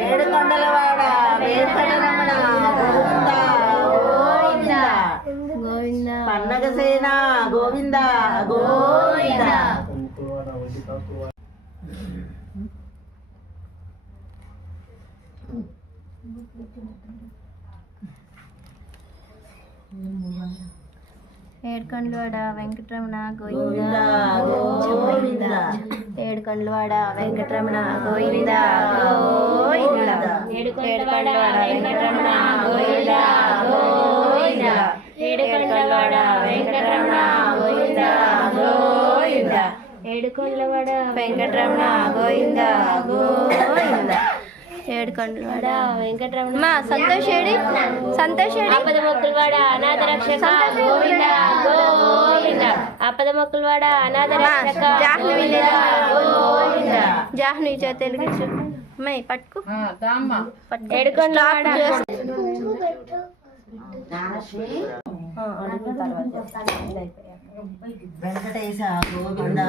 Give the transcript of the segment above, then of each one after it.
ఏడుకొండలవాడ వెంకటరమణ గోవింద గోవింద గోవింద పన్నగసేన గోవింద గోవింద ఏడుకొండలవాడ వెంకటరమణ గోవింద గోవింద ఏడుకొండలవాడ వెంకటరమణ గోవింద గోవింద ఏడుకొండలవాడ వెంకటరమణ గోవింద గోవింద ఏడుకొండలవాడ వెంకటరమణ గోవింద గోవింద ఏడుకొండలవాడ వెంకటరమణ గోవింద గోవింద ఏడుకొండలవాడ వెంకటరమణ మా సంతోషేడి సంతోషేడి ఆపద మొక్కులవాడ అనాథ రక్షక గోవింద గోవింద ఆపద మొక్కులవాడ అనాథ రక్షక జాహ్నవి గోవింద జాహ్నవి తెలుగు మై పట్టుకు ఏడుకొండలవాడ వెంకటేశ గోవింద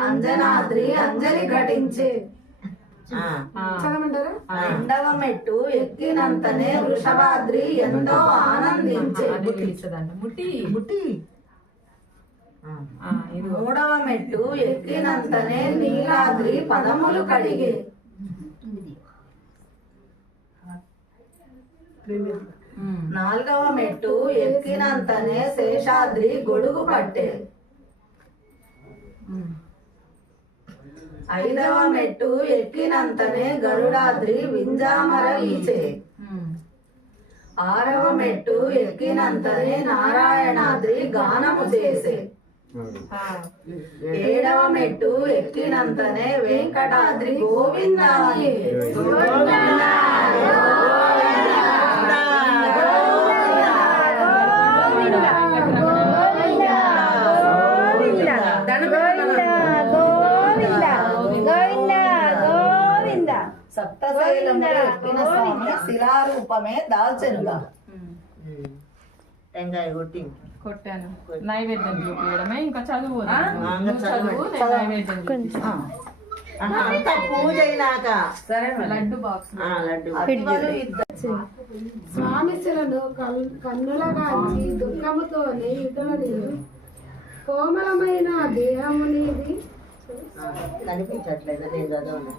అంజనాద్రి అంజలి ఘటించే రెండవ మెట్టు ఎక్కినంతనే వృషభాద్రి ఎంతో ఆనందించే మూడవ మెట్టు ఎక్కినంతనే నీలాద్రి పదములు కడిగే నాలుగవ మెట్టు ఎక్కినంతనే శేషాద్రి గొడుగు పట్టే ఐదవ మెట్టు ఎక్కినంతనే గరుడాద్రి వింజామర వీచే ఆరవ మెట్టు ఎక్కినంతనే నారాయణాద్రి గానము చేసే ఏడవ మెట్టు ఎక్కినంతనే వెంకటాద్రి గోవిందాయే సప్తశైలములు ఎక్కిన స్వామి శిలారూపమే దాల్చెనుగా టెంకాయ కొట్టి కొట్టాను నైవేద్యం చూపించడమే ఇంకా చదువు నైవేద్యం అంతా పూజ అయినాక లడ్డు బాక్స్ స్వామిశిలను కన్నులగాంచి దుఃఖముతోనే ఇతని కోమలమైన దేహమునిది కనిపించట్లేదు నేను చదవను